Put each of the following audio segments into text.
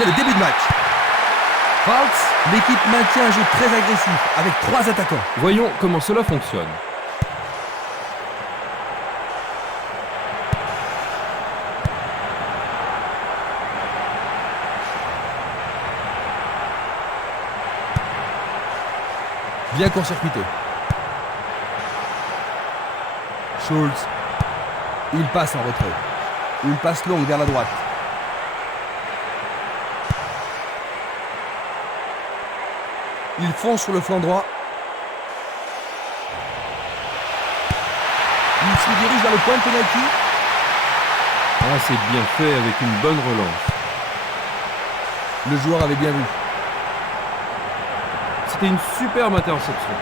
c'est le début de match. False, l'équipe maintient un jeu très agressif avec 3 attaquants. Voyons comment cela fonctionne. Bien court-circuité. Schulz. Il passe en retrait. Une passe longue vers la droite. Il fonce sur le flanc droit. Il se dirige vers le point de pénalty. Ah, c'est bien fait avec une bonne relance. Le joueur avait bien vu. C'était une superbe interception.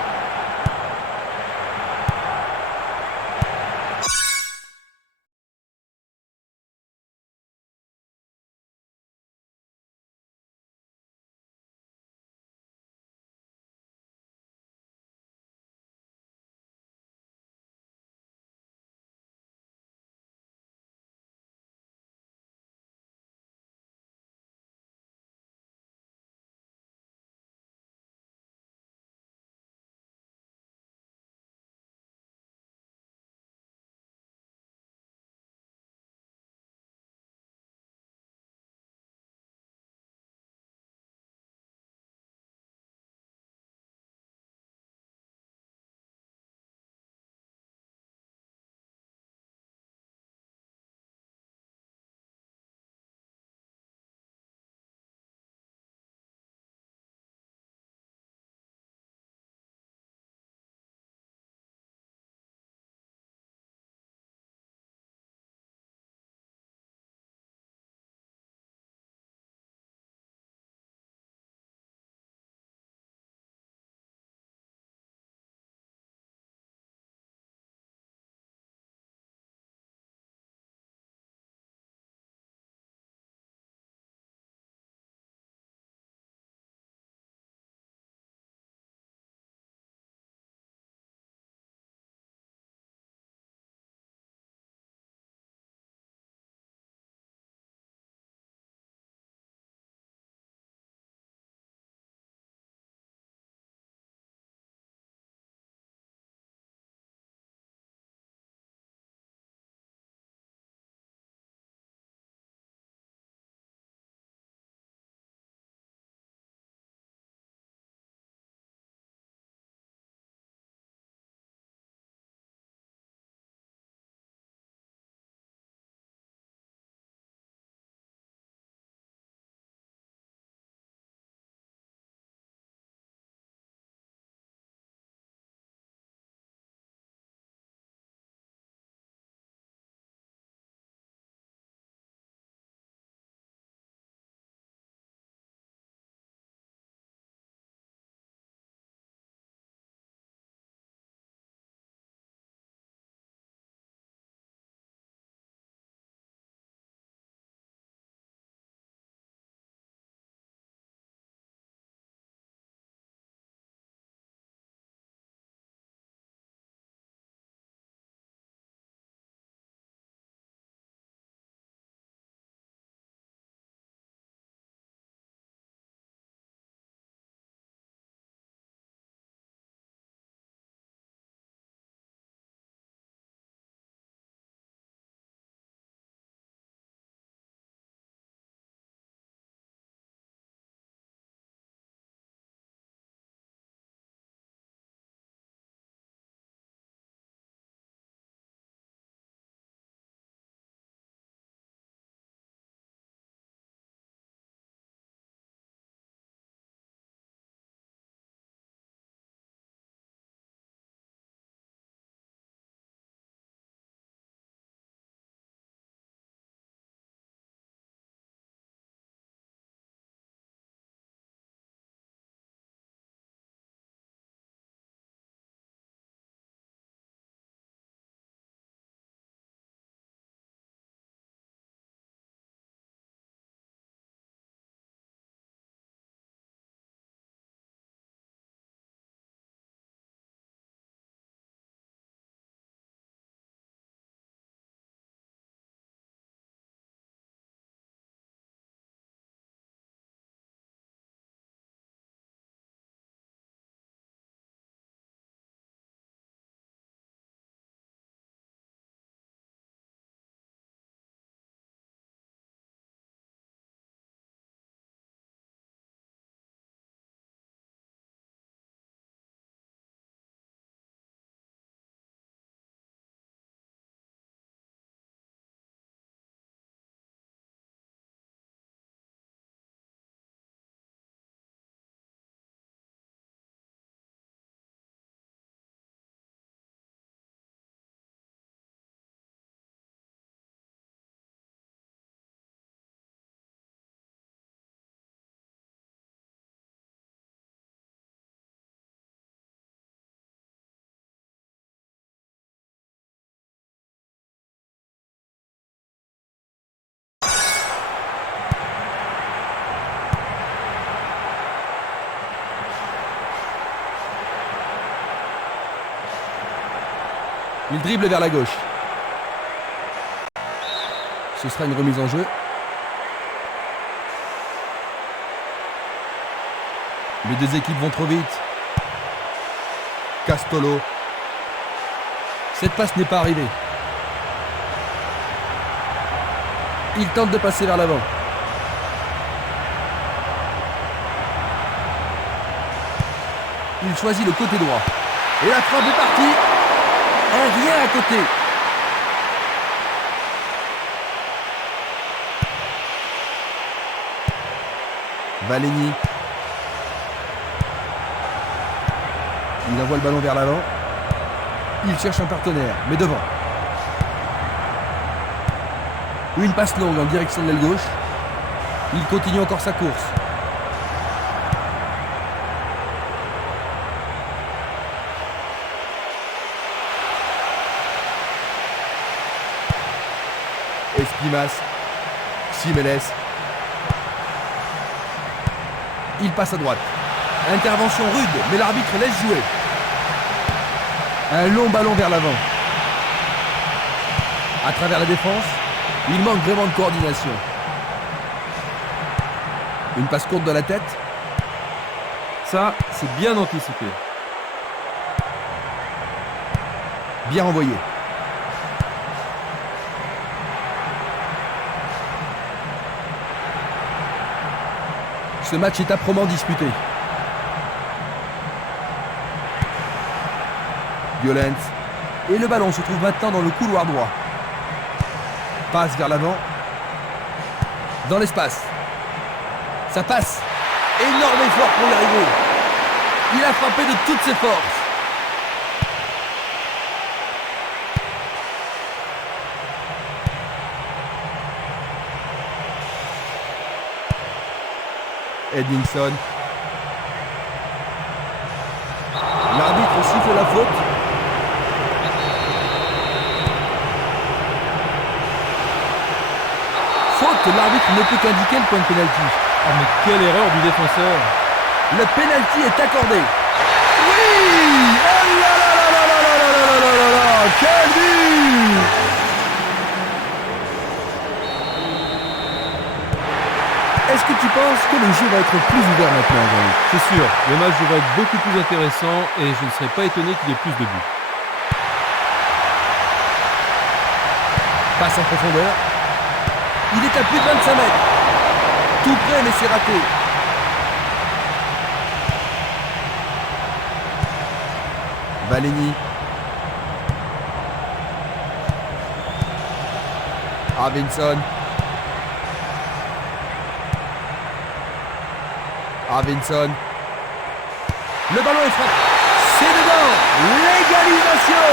Il dribble vers la gauche. Ce sera une remise en jeu. Les deux équipes vont trop vite. Castolo. Cette passe n'est pas arrivée. Il tente de passer vers l'avant. Il choisit le côté droit. Et la frappe est partie. Un rien à côté. Valegny. Il envoie le ballon vers l'avant. Il cherche un partenaire, mais devant. Une passe longue en direction de l'aile gauche. Il continue encore sa course. Espimas. Simeles. Il passe à droite. Intervention rude, mais l'arbitre laisse jouer. Un long ballon vers l'avant. À travers la défense, il manque vraiment de coordination. Une passe courte de la tête. Ça, c'est bien anticipé. Bien envoyé. Ce match est âprement disputé. Violence. Et le ballon se trouve maintenant dans le couloir droit. Passe vers l'avant. Dans l'espace. Ça passe. Énorme effort pour y arriver. Il a frappé de toutes ses forces. Edmondson. L'arbitre siffle la faute. Faute, l'arbitre ne peut qu'indiquer le point de pénalty. Oh mais quelle erreur du défenseur. Le pénalty est accordé. Oui! Oh là là là là là là là là là là! Quel but! Est-ce que tu penses que le jeu va être plus ouvert maintenant, Jean-Luc? C'est sûr, le match devrait être beaucoup plus intéressant et je ne serais pas étonné qu'il y ait plus de buts. Passe en profondeur. Il est à plus de 25 mètres. Tout près, mais c'est raté. Valegny. Arvidsson. Arvidsson. Le ballon est frappé. C'est dedans. L'égalisation.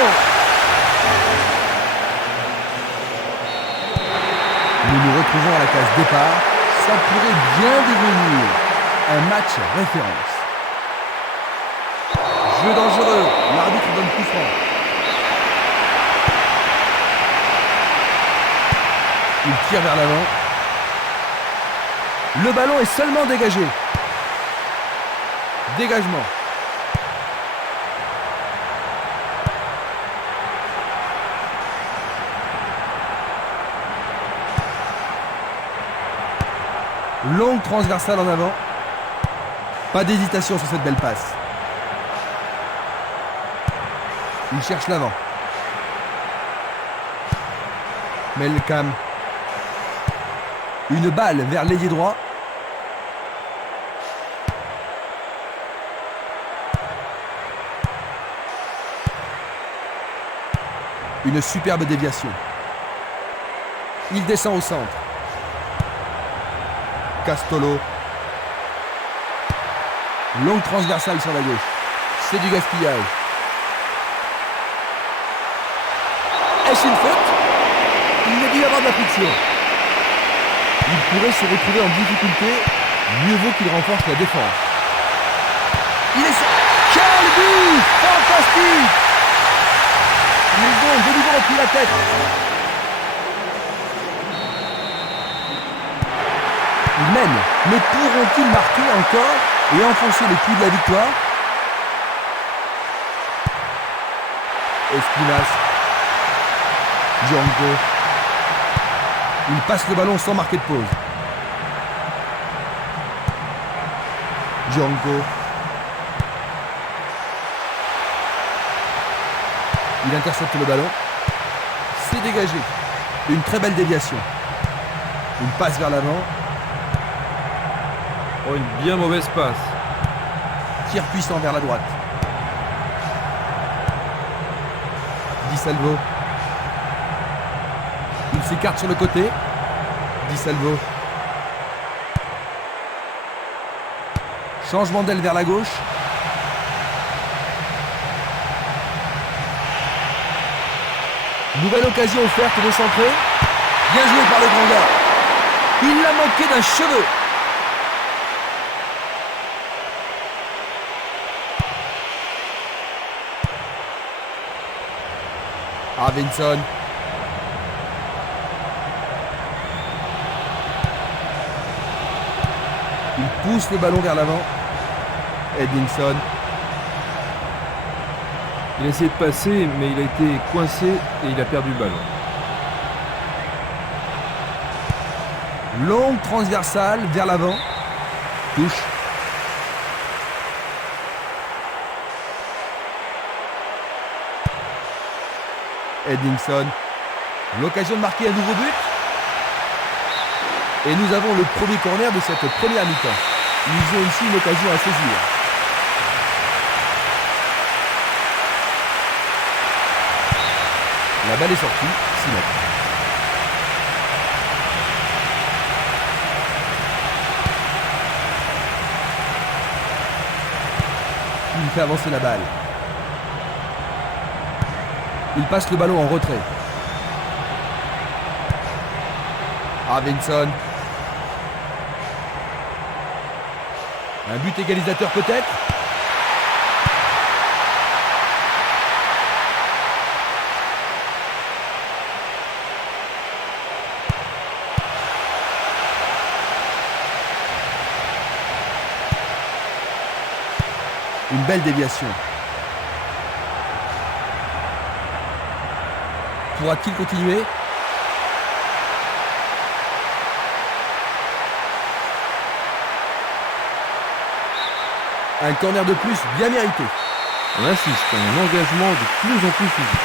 Nous nous retrouvons à la case départ. Ça pourrait bien devenir un match référence. Jeu dangereux. L'arbitre donne coup franc. Il tire vers l'avant. Le ballon est seulement dégagé. Dégagement. Longue transversale en avant. Pas d'hésitation sur cette belle passe. Il cherche l'avant. Melkam. Une balle vers l'ailier droit. Une superbe déviation. Il descend au centre. Castolo. Longue transversale sur la gauche. C'est du gaspillage. Est-ce une faute? Il y a dû y avoir de la friction. Il pourrait se retrouver en difficulté. Mieux vaut qu'il renforce la défense. Il est... Quel but! Fantastique! Ils vont de nouveau repris la tête. Ils mènent, mais pourront-ils marquer encore et enfoncer le clou de la victoire? Espinas. Django. Il passe le ballon sans marquer de pause. Django. Il intercepte le ballon. C'est dégagé. Une très belle déviation. Une passe vers l'avant. Oh, une bien mauvaise passe. Tir puissant vers la droite. Di Salvo. Il s'écarte sur le côté. Di Salvo. Changement d'aile vers la gauche. Nouvelle occasion offerte de centrer. Bien joué par le grand gars. Il l'a manqué d'un cheveu. Vinson. Il pousse le ballon vers l'avant. Edinson. Il a essayé de passer, mais il a été coincé et il a perdu le ballon. Longue transversale vers l'avant. Touche. Edinson. L'occasion de marquer un nouveau but. Et nous avons le premier corner de cette première mi-temps. Ils ont ici une occasion à saisir. La balle est sortie, 6 mètres. Il fait avancer la balle. Il passe le ballon en retrait. Vinson. Un but égalisateur peut-être. Une belle déviation. Pourra-t-il continuer ? Un corner de plus bien mérité. On assiste à un engagement de plus en plus physique.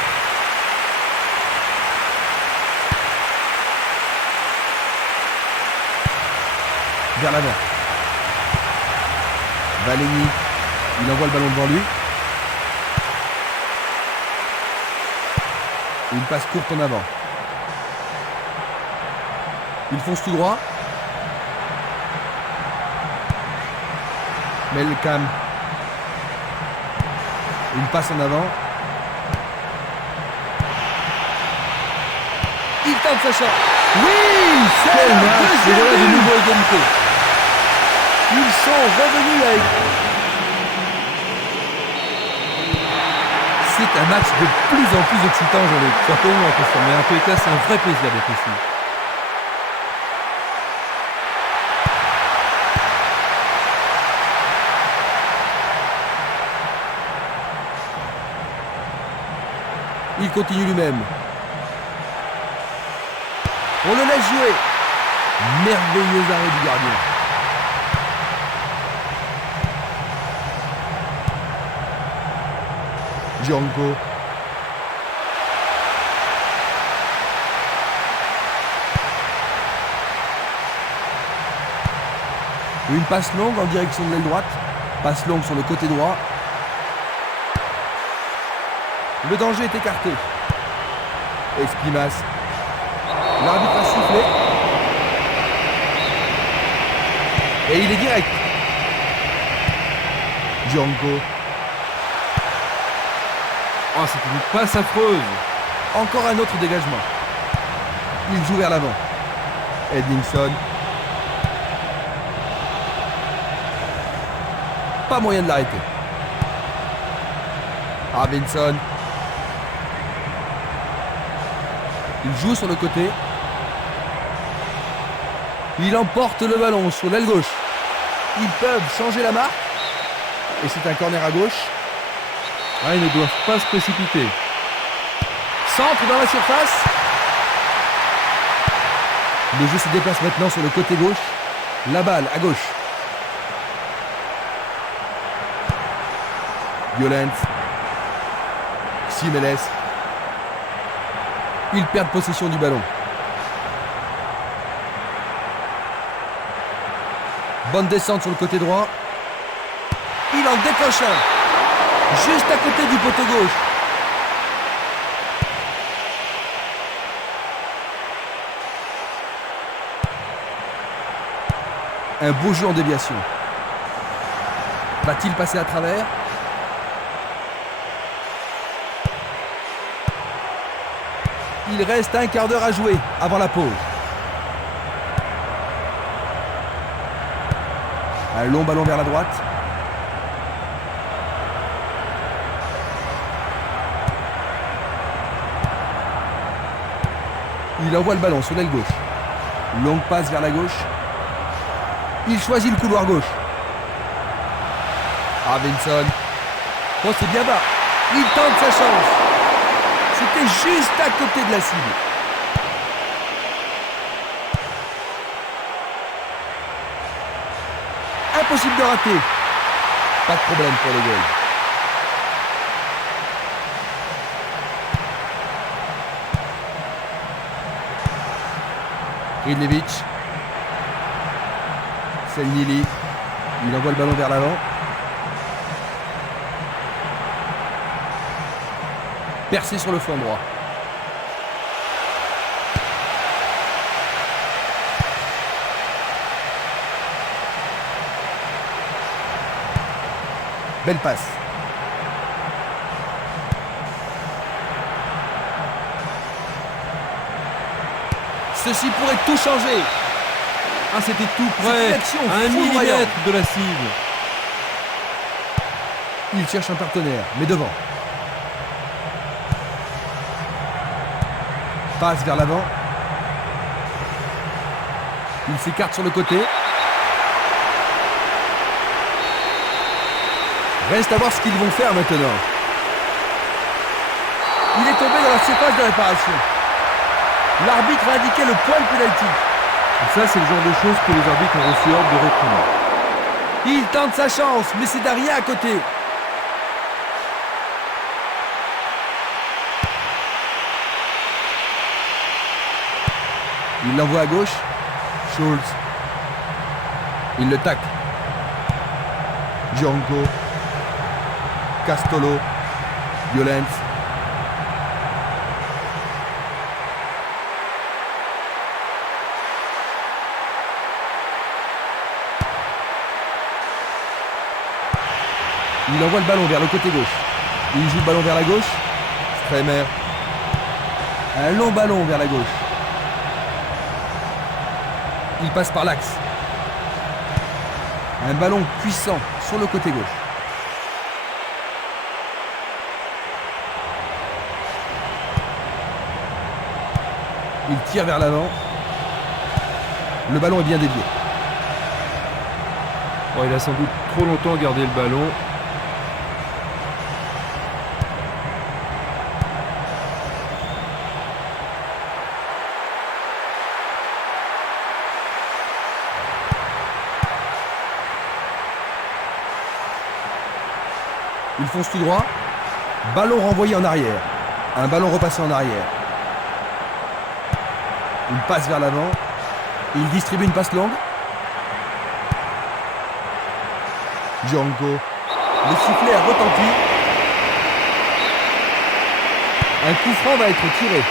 Vers l'avant. Valény. Il envoie le ballon devant lui. Une passe courte en avant. Il fonce tout droit. Melkam. Une passe en avant. Il tente sa chance. Oui, c'est Quel le match! Et deuxième voilà de but. nouveau égalité. Ils sont revenus avec... C'est un match de plus en plus excitant, Jean-Luc. Certainement, Christian, mais en tous les cas, c'est un vrai plaisir d'être ici. Il continue lui-même. On le laisse jouer. Merveilleux arrêt du gardien. Django. Une passe longue en direction de l'aile droite. Passe longue sur le côté droit. Le danger est écarté. Esquimas. L'arbitre a sifflé. Et il est direct. Django. Oh, c'est une passe affreuse. Encore un autre dégagement. Il joue vers l'avant. Edinson. Pas moyen de l'arrêter. Vinson. Il joue sur le côté. Il emporte le ballon sur l'aile gauche. Ils peuvent changer la marque. Et c'est un corner à gauche. Ah, ils ne doivent pas se précipiter. Centre dans la surface. Le jeu se déplace maintenant sur le côté gauche. La balle à gauche. Violent. Simeles. Ils perdent possession du ballon. Bonne descente sur le côté droit. Il en décroche un. Juste à côté du poteau gauche. Un beau jeu en déviation. Va-t-il passer à travers? Il reste un quart d'heure à jouer avant la pause. Un long ballon vers la droite. Il envoie le ballon sur l'aile gauche. Longue passe vers la gauche. Il choisit le couloir gauche. Ah, Vinson. Oh, c'est bien bas. Il tente sa chance. C'était juste à côté de la cible. Impossible de rater. Pas de problème pour le goal. Ridlevich. Selnili. Il envoie le ballon vers l'avant. Percé sur le flanc droit. Belle passe. Ceci pourrait tout changer. Ah, c'était tout près, à 1 millimètre de la cible. Il cherche un partenaire, mais devant. Passe vers l'avant. Il s'écarte sur le côté. Reste à voir ce qu'ils vont faire maintenant. Il est tombé dans la surface de réparation. L'arbitre a indiqué le point de pénalty. Et ça, c'est le genre de choses que les arbitres ont reçu ordre de réprimer. Il tente sa chance, mais c'est derrière à côté. Il l'envoie à gauche. Schulz. Il le tacle. Gianco. Castolo. Violent. Il envoie le ballon vers le côté gauche. Il joue le ballon vers la gauche. Stremer. Un long ballon vers la gauche. Il passe par l'axe. Un ballon puissant sur le côté gauche. Il tire vers l'avant. Le ballon est bien dévié. Bon, il a sans doute trop longtemps gardé le ballon. Il fonce tout droit. Ballon renvoyé en arrière. Un ballon repassé en arrière. Il passe vers l'avant. Il distribue une passe longue. Gianco. Le sifflet a retenti. Un coup franc va être tiré.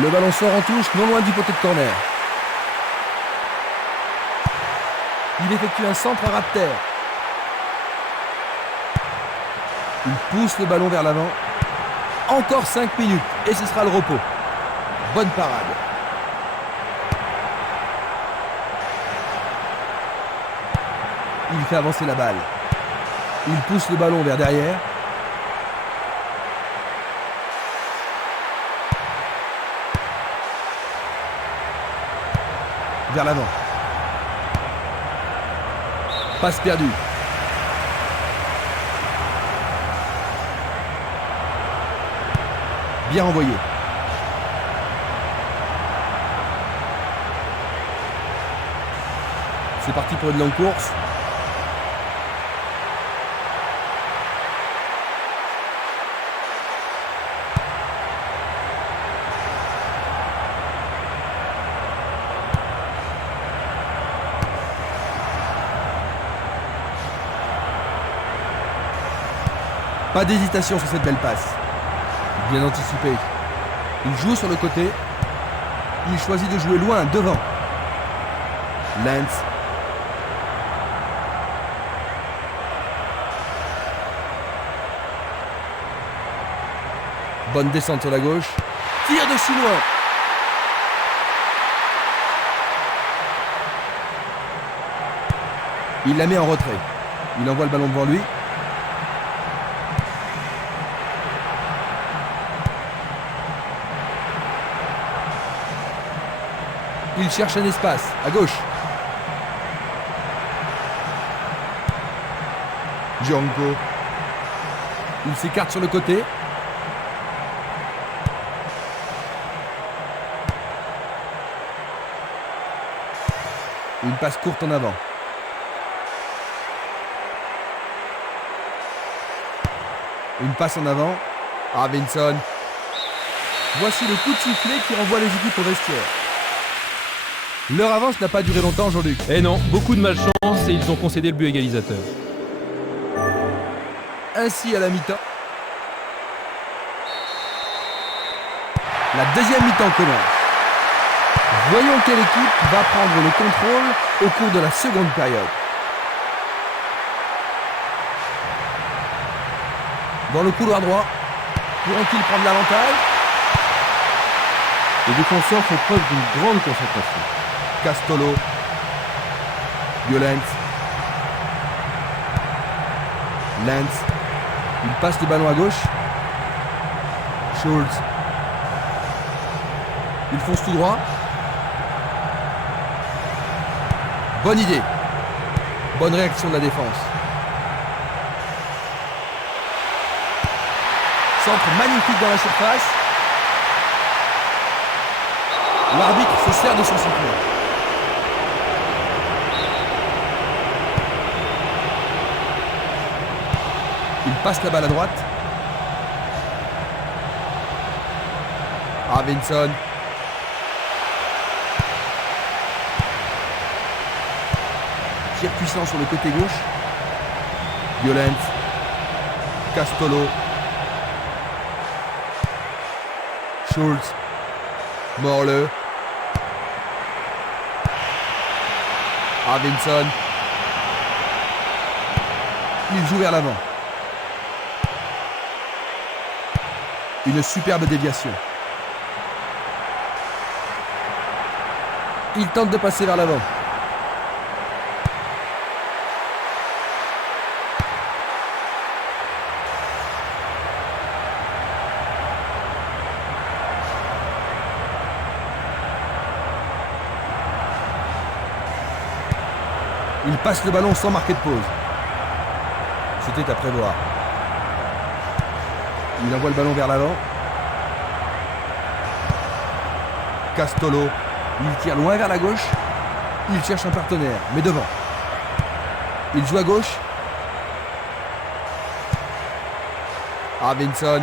Le ballon sort en touche, non loin du poteau de corner. Il effectue un centre à ras de terre. Il pousse le ballon vers l'avant. Encore 5 minutes et ce sera le repos. Bonne parade. Il fait avancer la balle. Il pousse le ballon vers derrière. Vers l'avant. Passe perdue. Bien renvoyé. C'est parti pour une longue course. Pas d'hésitation sur cette belle passe. Bien anticipé. Il joue sur le côté. Il choisit de jouer loin, devant. Lens. Bonne descente sur la gauche. Tire de si loin. Il la met en retrait. Il envoie le ballon devant lui. Il cherche un espace, à gauche. Django. Il s'écarte sur le côté. Une passe courte en avant. Une passe en avant. Robinson. Voici le coup de sifflet qui renvoie les équipes au vestiaire. Leur avance n'a pas duré longtemps, Jean-Luc. Eh non, beaucoup de malchance et ils ont concédé le but égalisateur. Ainsi à la mi-temps. La deuxième mi-temps commence. Voyons quelle équipe va prendre le contrôle au cours de la seconde période. Dans le couloir droit, pourront-ils prendre l'avantage? Les défenseurs font preuve d'une grande concentration. Castolo. Violent. Lens. Il passe le ballon à gauche. Schultz. Il fonce tout droit. Bonne idée. Bonne réaction de la défense. Centre magnifique dans la surface. L'arbitre se sert de son sifflet. Il passe la balle à droite. Robinson. Tir puissant sur le côté gauche. Violent. Castolo. Schultz. Morle. Robinson. Il joue vers l'avant. Une superbe déviation. Il tente de passer vers l'avant. Il passe le ballon sans marquer de pause. C'était à prévoir. Il envoie le ballon vers l'avant. Castolo. Il tire loin vers la gauche. Il cherche un partenaire, mais devant. Il joue à gauche. Robinson.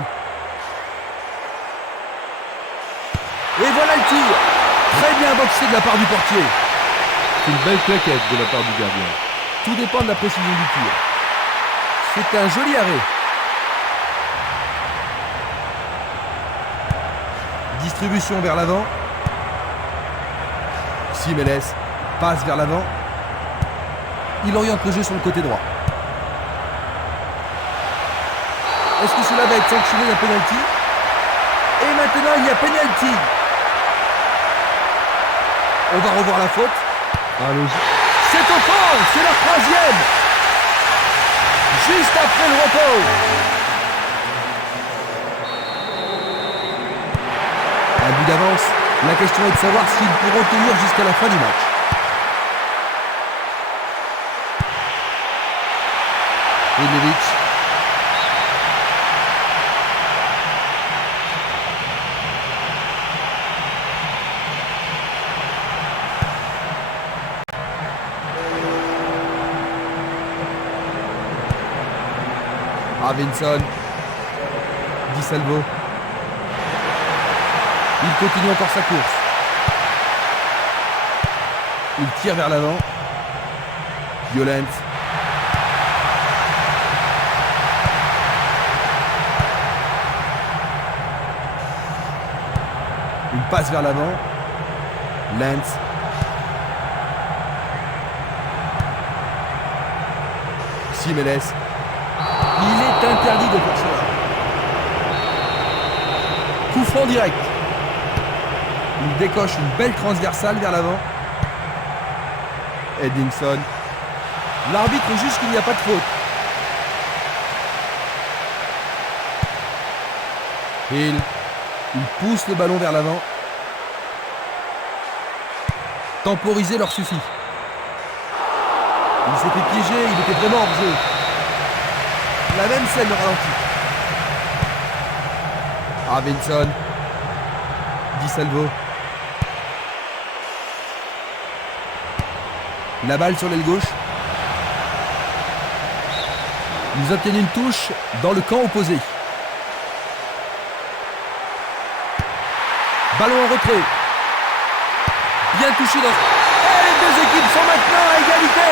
Et voilà le tir. Très bien boxé de la part du portier. C'est une belle claquette de la part du gardien. Tout dépend de la précision du tir. C'est un joli arrêt. Distribution vers l'avant. Simeles passe vers l'avant. Il oriente le jeu sur le côté droit. Est-ce que cela va être sanctionné d'un penalty? Et maintenant il y a penalty. On va revoir la faute. C'est au fond, c'est la troisième. Juste après le repos. Un but d'avance. La question est de savoir s'ils pourront tenir jusqu'à la fin du match. Ilić. Arvidsson. Di Salvo. Il continue encore sa course. Il tire vers l'avant. Violent. Une passe vers l'avant. Lens. Simeles. Il est interdit de faire cela. Coup franc direct. Il décoche une belle transversale vers l'avant. Edinson. L'arbitre juge qu'il n'y a pas de faute. Hill. Il pousse le ballon vers l'avant. Temporiser leur suffit. Il s'était piégé, il était vraiment hors jeu. La même scène le ralentit. Arvidsson. Di Salvo. La balle sur l'aile gauche. Ils obtiennent une touche dans le camp opposé. Ballon en retrait. Bien touché dans... Et les deux équipes sont maintenant à égalité.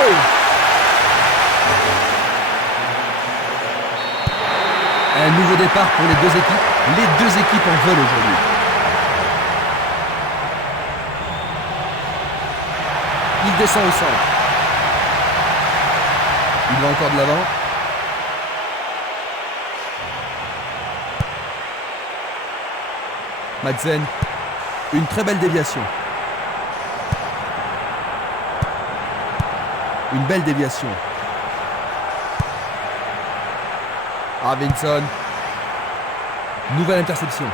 Un nouveau départ pour les deux équipes. Les deux équipes en veulent aujourd'hui. Il descend au centre. Il va encore de l'avant. Madsen. Une très belle déviation. Une belle déviation. Arvidsson. Nouvelle interception.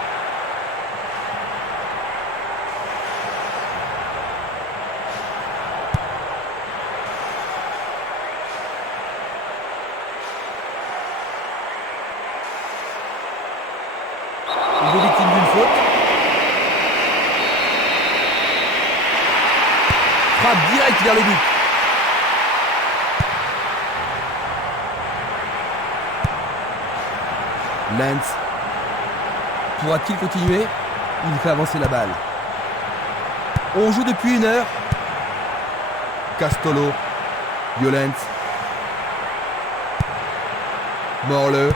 Il est victime d'une faute. Frappe direct vers le but. Lens. Pourra-t-il continuer? Il fait avancer la balle. On joue depuis 1 heure. Castolo. Violent. Morle.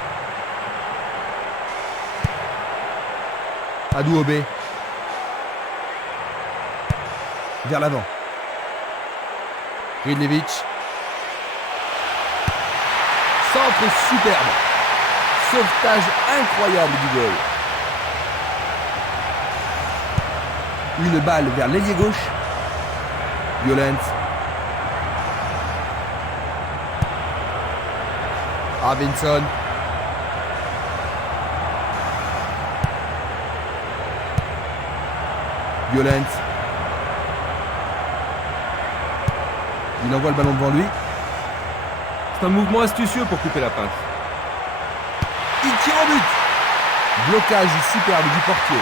Adouobé. Vers l'avant. Ridlevich. Centre superbe. Sauvetage incroyable du goal. Une balle vers l'ailier gauche. Violent. Arvidsson. Violent. Il envoie le ballon devant lui. C'est un mouvement astucieux pour couper la passe. Il tire au but. Blocage superbe du portier.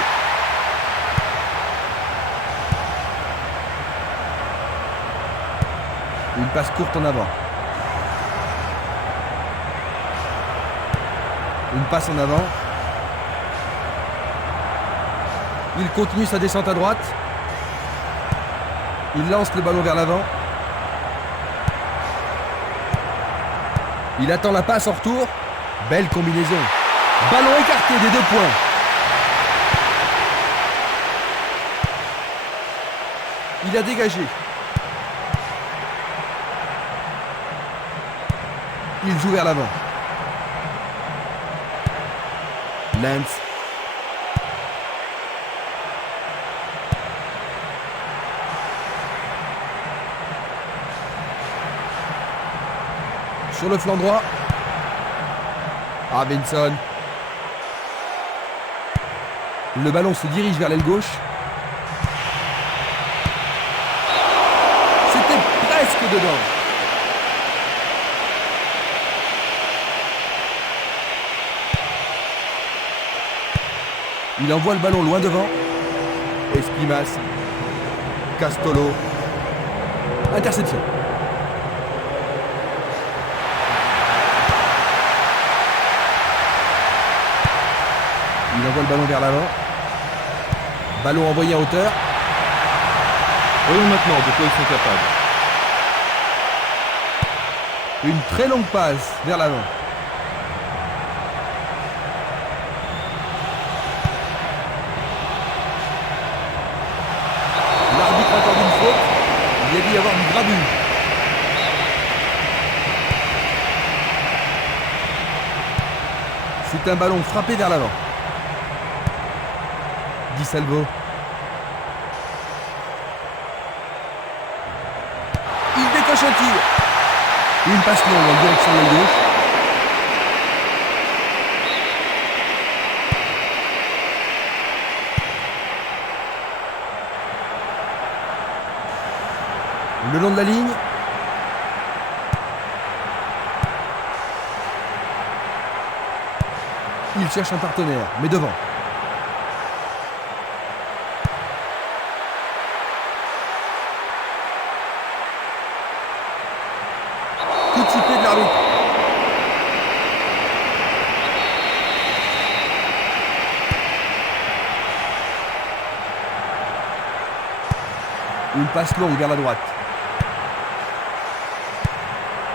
Une passe courte en avant. Une passe en avant. Il continue sa descente à droite. Il lance le ballon vers l'avant. Il attend la passe en retour. Belle combinaison. Ballon écarté des 2 points. Il a dégagé. Il joue vers l'avant. Lens. Sur le flanc droit. Arvidsson. Le ballon se dirige vers l'aile gauche. C'était presque dedans. Il envoie le ballon loin devant. Espimas. Castolo. Interception. Il envoie le ballon vers l'avant. Ballon envoyé en hauteur. Voyons maintenant de quoi ils sont capables. Une très longue passe vers l'avant. L'arbitre accorde une faute. Il y a dû y avoir du grabuge. C'est un ballon frappé vers l'avant. Di Salvo. Il décoche un tir. Une passe longue en direction de la gauche. Le long de la ligne. Il cherche un partenaire, mais devant. Coup de sifflet de l'arbitre. Une passe longue vers la droite.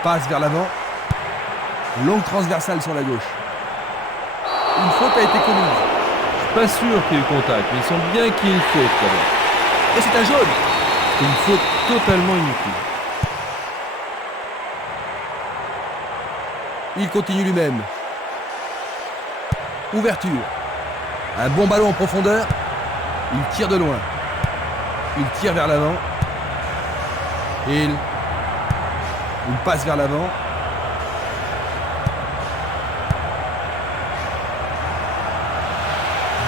Passe vers l'avant. Longue transversale sur la gauche. Une faute a été commise. Je suis pas sûr qu'il y ait eu contact, mais il semble bien qu'il y ait une faute quand même. Et c'est un jaune. C'est une faute totalement inutile. Il continue lui-même. Ouverture. Un bon ballon en profondeur. Il tire de loin. Il tire vers l'avant. Et il passe vers l'avant.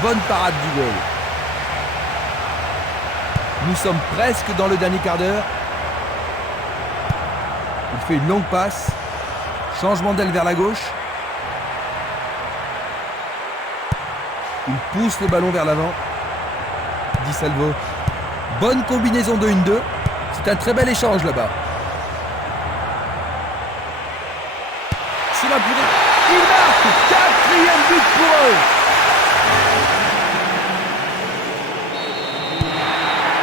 Bonne parade du goal. Nous sommes presque dans le dernier quart d'heure. Il fait une longue passe. Changement d'aile vers la gauche. Il pousse le ballon vers l'avant. Di Salvo. Bonne combinaison de 1-2. C'est un très bel échange là-bas. C'est la purée. Il marque. 4e but pour eux.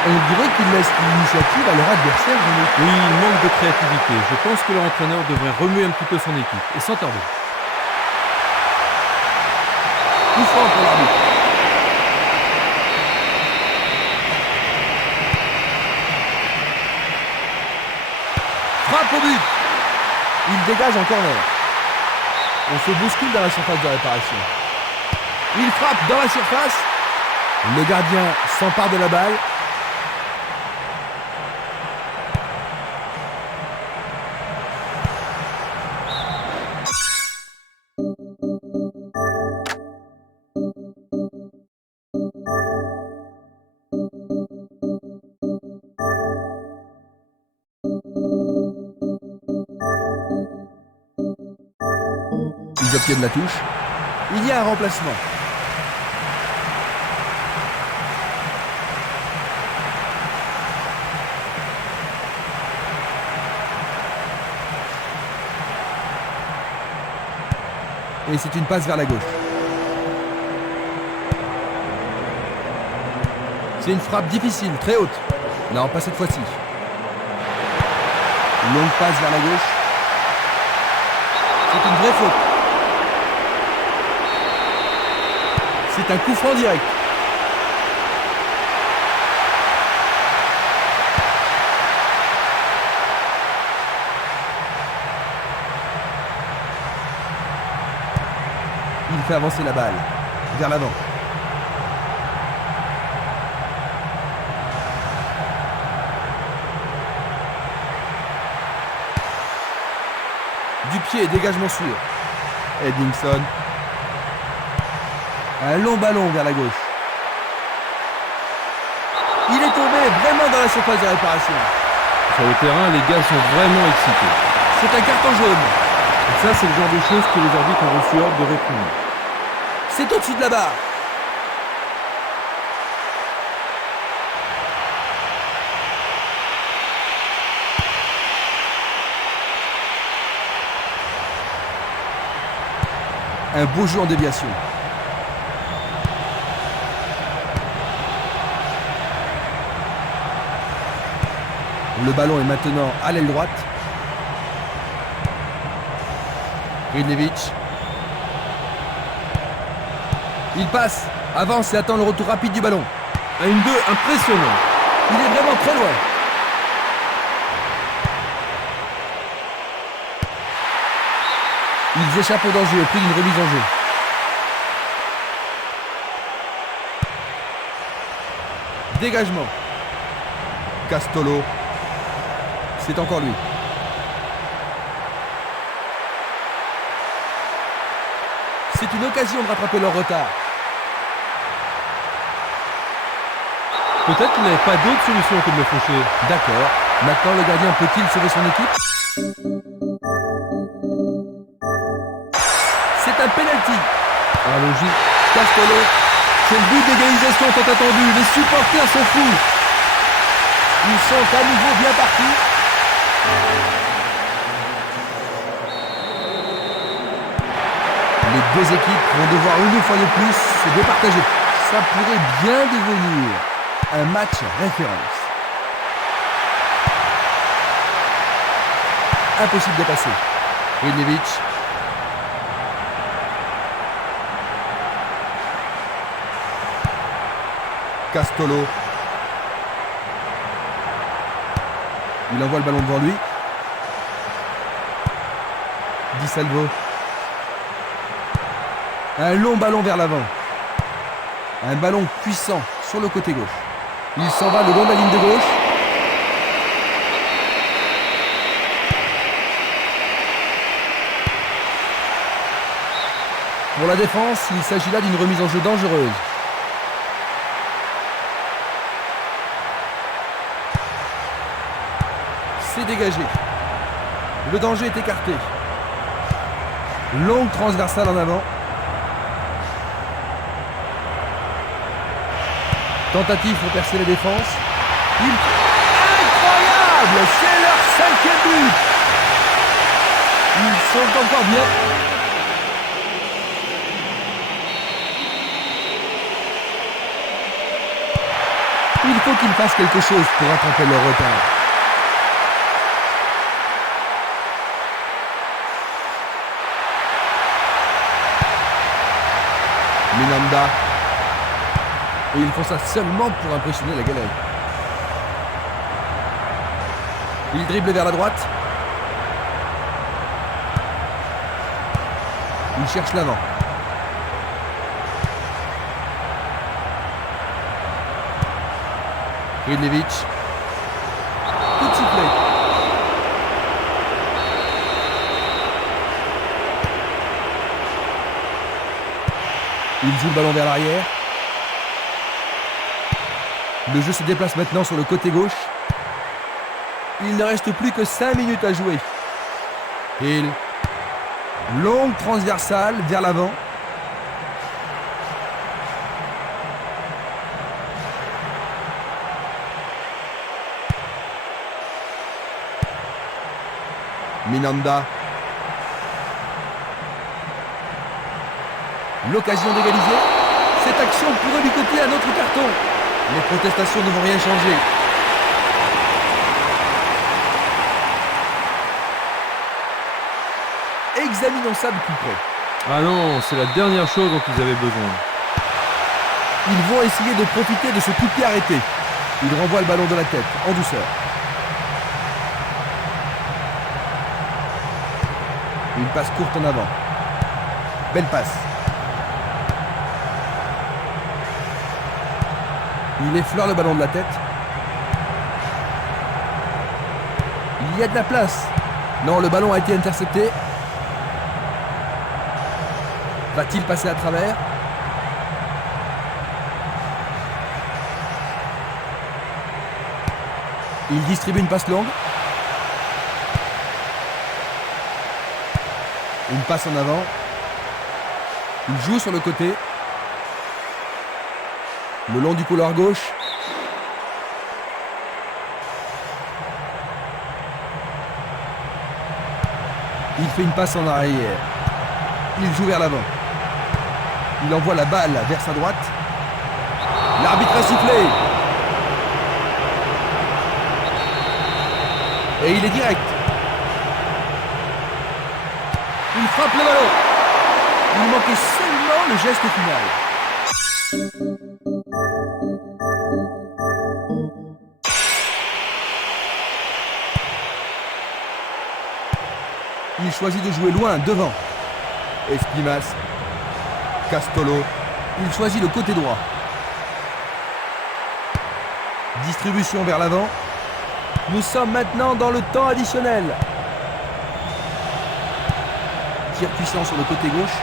On dirait qu'ils laissent l'initiative à leur adversaire. Oui, il manque de créativité. Je pense que leur entraîneur devrait remuer un petit peu son équipe, et sans tarder. Coup franc pour l'arbitre. Frappe au but. Il dégage en corner. On se bouscule dans la surface de réparation. Il frappe dans la surface. Le gardien s'empare de la balle. Ils obtiennent la touche. Il y a un remplacement. Et c'est une passe vers la gauche. C'est une frappe difficile, très haute. Non, pas cette fois-ci. Longue passe vers la gauche. C'est une vraie faute. C'est un coup franc direct. Il fait avancer la balle vers l'avant. Du pied, dégagement sûr. Edmondson. Un long ballon vers la gauche. Il est tombé vraiment dans la surface de réparation. Sur le terrain, les gars sont vraiment excités. C'est un carton jaune. Et ça, c'est le genre de choses que les arbitres ont reçu ordre de réprimer. C'est au-dessus de la barre. Un beau jeu en déviation. Le ballon est maintenant à l'aile droite. Grindlevich. Il passe, avance et attend le retour rapide du ballon. Un 1-2 impressionnant. Il est vraiment très loin. Ils échappent au danger au prix d'une remise en jeu. Dégagement. Castolo. C'est encore lui. C'est une occasion de rattraper leur retard. Peut-être qu'il n'avait pas d'autre solution que de le faucher. D'accord. Maintenant, le gardien peut-il sauver son équipe? C'est un penalty. Allons-y. Castolo. C'est le but d'égalisation tant attendu. Les supporters sont fous. Ils sont à nouveau bien partis. Les deux équipes vont devoir une fois de plus se départager. Ça pourrait bien devenir un match référence. Impossible de passer. Grindlevich. Castolo. Il envoie le ballon devant lui. Di Salvo. Un long ballon vers l'avant. Un ballon puissant sur le côté gauche. Il s'en va le long de la ligne de gauche. Pour la défense, il s'agit là d'une remise en jeu dangereuse. C'est dégagé. Le danger est écarté. Longue transversale en avant. Tentative pour percer la défense. Incroyable! C'est leur 5e but! Ils sont encore bien. Il faut qu'ils fassent quelque chose pour rattraper leur retard. Minanda. Et ils font ça seulement pour impressionner la galerie. Il dribble vers la droite. Il cherche l'avant. Grindlevich. Coup de sifflet. Il joue le ballon vers l'arrière. Le jeu se déplace maintenant sur le côté gauche. Il ne reste plus que 5 minutes à jouer. Hill. Longue transversale vers l'avant. Minanda. L'occasion d'égaliser. Cette action pourrait lui coûter un autre carton. Les protestations ne vont rien changer. Examinons ça de plus près. Ah non, c'est la dernière chose dont ils avaient besoin. Ils vont essayer de profiter de ce coup de pied arrêté. Il renvoie le ballon de la tête, en douceur. Une passe courte en avant. Belle passe. Il effleure le ballon de la tête. Il y a de la place. Non, le ballon a été intercepté. Va-t-il passer à travers? Il distribue une passe longue. Une passe en avant. Il joue sur le côté. Le long du couloir gauche. Il fait une passe en arrière. Il joue vers l'avant. Il envoie la balle vers sa droite. L'arbitre a sifflé. Et il est direct. Il frappe le ballon. Il manquait seulement le geste final. Il choisit de jouer loin, devant. Espimas. Castolo. Il choisit le côté droit. Distribution vers l'avant. Nous sommes maintenant dans le temps additionnel. Tir puissant sur le côté gauche.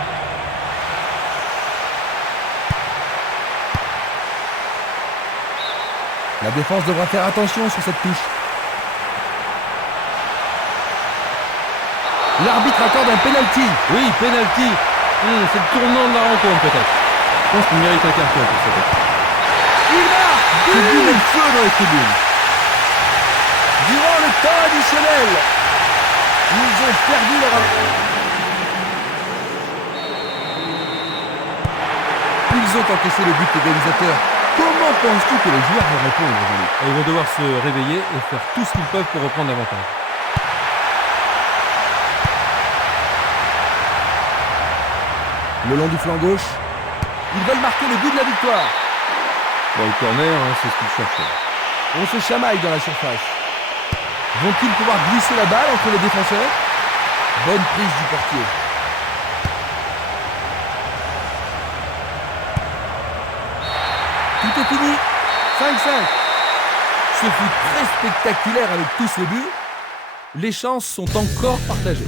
La défense devra faire attention sur cette touche. L'arbitre accorde un penalty. Oui, penalty. C'est le tournant de la rencontre peut-être. Je pense qu'il mérite un carton pour ça. Il marque. Tribune et le feu dans les tribunes. Durant le temps additionnel, ils ont perdu leur avantage. Ils ont encaissé le but égalisateur. Comment penses-tu que les joueurs vont répondre, Jean-Luc ? Ils vont devoir se réveiller et faire tout ce qu'ils peuvent pour reprendre l'avantage. Le long du flanc gauche, ils veulent marquer le but de la victoire. Bon, le corner, c'est ce qu'ils cherchaient. On se chamaille dans la surface. Vont-ils pouvoir glisser la balle entre les défenseurs ? Bonne prise du portier. Tout est fini. 5-5. Ce fut très spectaculaire avec tous ces buts. Les chances sont encore partagées.